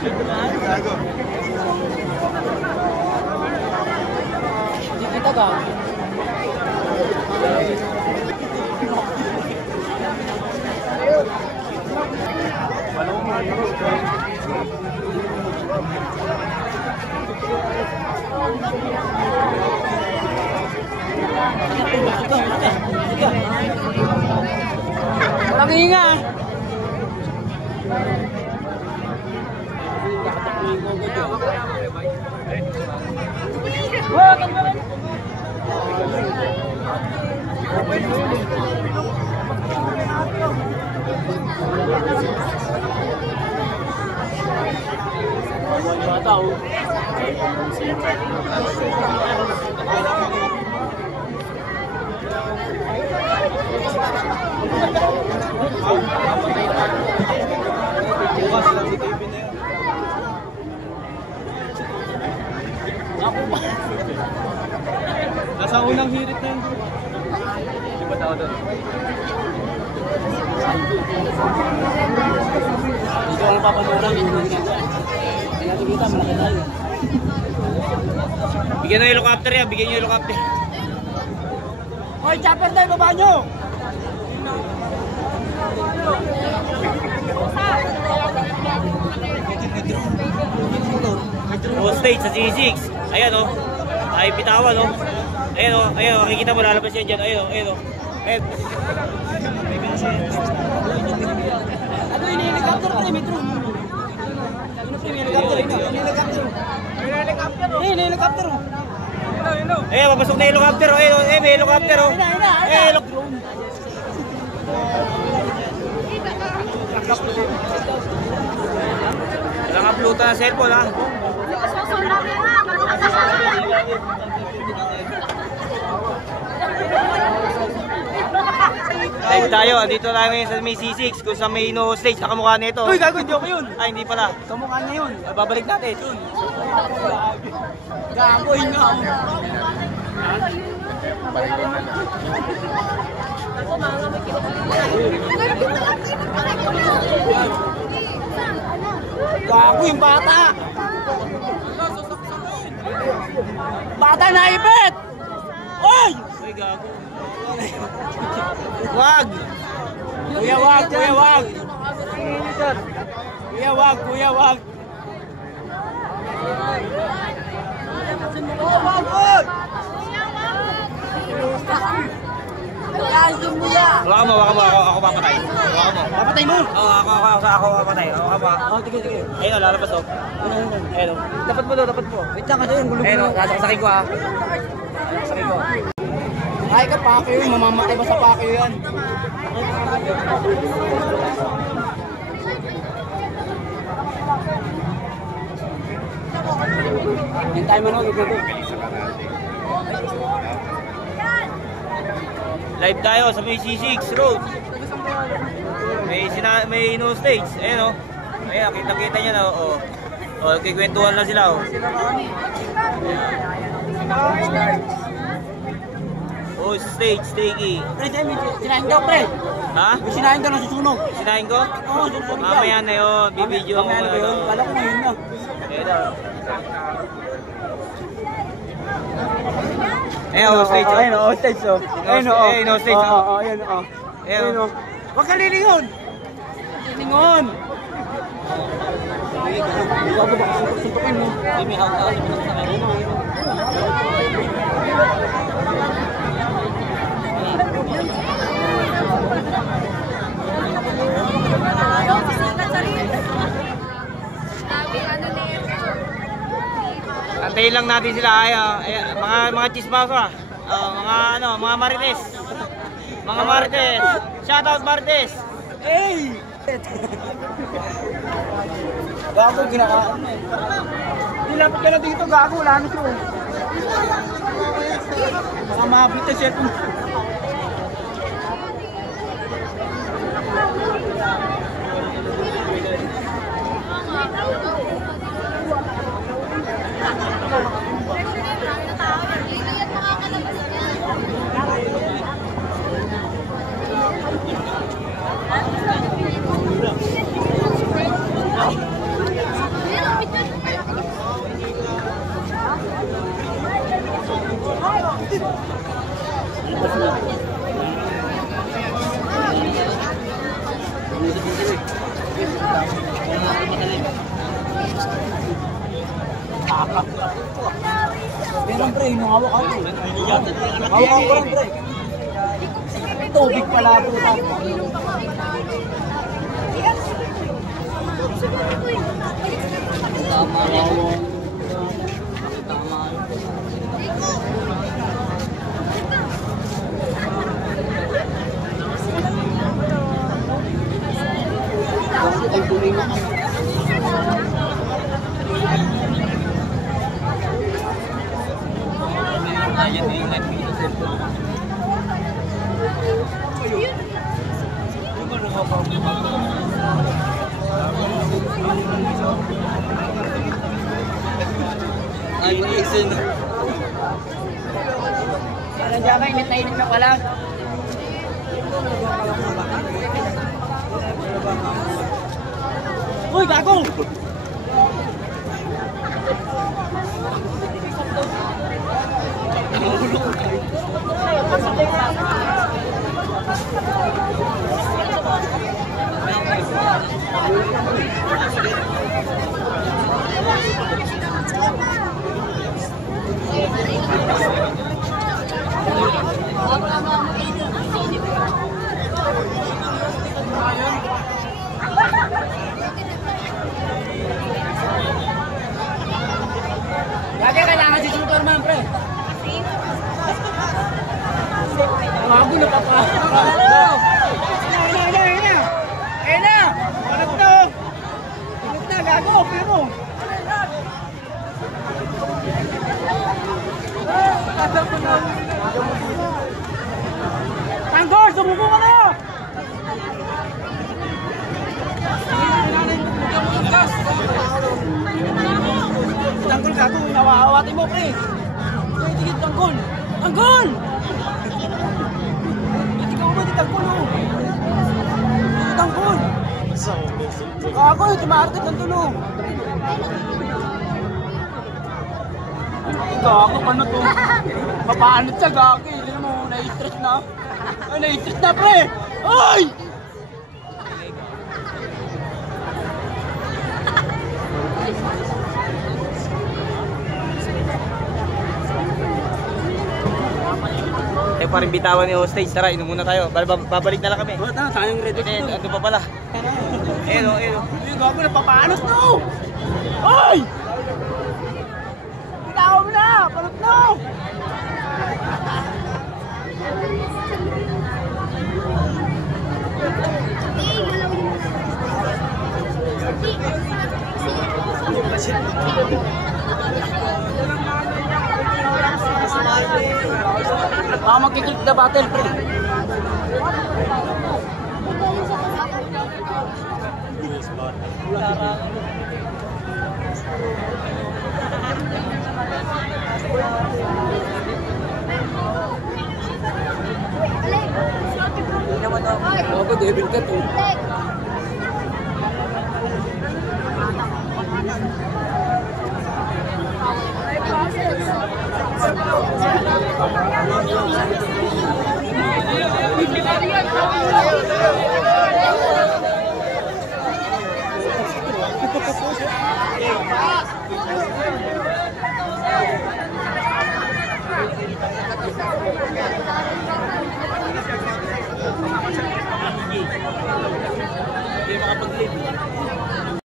Hindi kita gagawin. Walang hinga. Nasa unang hirit na yun. Di ba tao doon? Dito ang papanuran. Kaya kita, malaki tayo. Bigyan ng helicopter yan, bigyan nyo helicopter. Hoy, chopper tayo, baba nyo! Hostage sa C6. Ayan o. Ay bitawan o. Ayan o. Ayan o. Makikita mo lalabas yan dyan. Ayan o. Ayan o. Ayan. Ano yung helicopter tayo, Metro? Ano yung helicopter? Helicopter. Ayan, papasok na helicopter o. Ayan o. Ayan, may helicopter o. Ayan, walang upload na cellphone ha. Live tayo, dito tayo ngayon sa may C6 kung sa may no stage na kamukha nito. Uy, gago, hindi ako yun. Ay, hindi pala. Kamukha niya yun. Babalik natin. Gago, hinga ako. Gago yung bata. Bata naipit. Oy! Uy, gago. Wag! Kuya, wag, kuya, wag. Kuya, wag, kuya, wag. Wag, wag. Waka mo, ako papatay. Waka mo. Papatay mo. Oo, ako papatay. Ako pa. Oh, tige. Ayun o, lalabas o. Ayun o. Dapat mo. Wait lang kasi yung gulo-gulo. Ayun o, sasakin ko ha. Sasakin ko. Ay ka, pakyo yun. Mamamatay ba sa pakyo yan? Hintay mo na, gulo-gulo. Live tayo sa may C6 Road. May no stage. Ayun o. Ayun, kita niya na o. O, kikwentuhan lang sila o. Oh, stage, stagey. Pre, sinahin daw, pre. Ha? Sinahin daw na susunog. Sinahin ko? Oo, susunog daw. Mamaya na yun, bibidyo ko. Mamaya na ba yun? Kala ko ngayon na. Ayun o. Ayun o, stage o. Ayun o, stage o. Ayun o, Ayun o, stage o. ayun o. Ayun o. Huwag ka lilingon! Lilingon! Bago baka suntukin mo. Hindi, may hawak ka. Antayin lang natin sila. Mga chismoso ah. Mga marites. Mga marites. Shoutout marites. Hey! Gago, ginakaan na eh. Dilapit ka na dito, gago. Wala na siya. Baka mabit na siya. Meron pre, inuhawak ako. Hawak ako lang pre. Tubig pala po tapos. Tama lang. Tama. Ay, tuloy na kami. Ayan na yung live video cellphone. Ay, isin. Alam dyan ka, init na pala. Uy, gago! Lagi kailangan si Superman, pre. Mago na papa. Ayun na! Palit na! Palit na, gago! Pero! Tanggol! Sumuko ka na! Tanggol gago! Inawahawatin mo, pre! Tigit tanggol! Tanggol! Tanggol, oh. Tanggol. Ako, tumaartid ng tulong. Gago, paano to? Papaanot siya, gago. Hindi mo, nai-stress na. Ay, nai-stress na, pre. Ay! Eh, parang bitawan ni hostage. Tara, inom muna tayo. Babalik na lang kami. Wala, sayang ready ko. Ano pa pala? Ayun o, ayun o. Ay, gago, napapaanot na, oh. Ay! Bitawan mo na! Panot na! Magkiklik na battle, pre. Ako, devil ka to. Hindi makapag-live.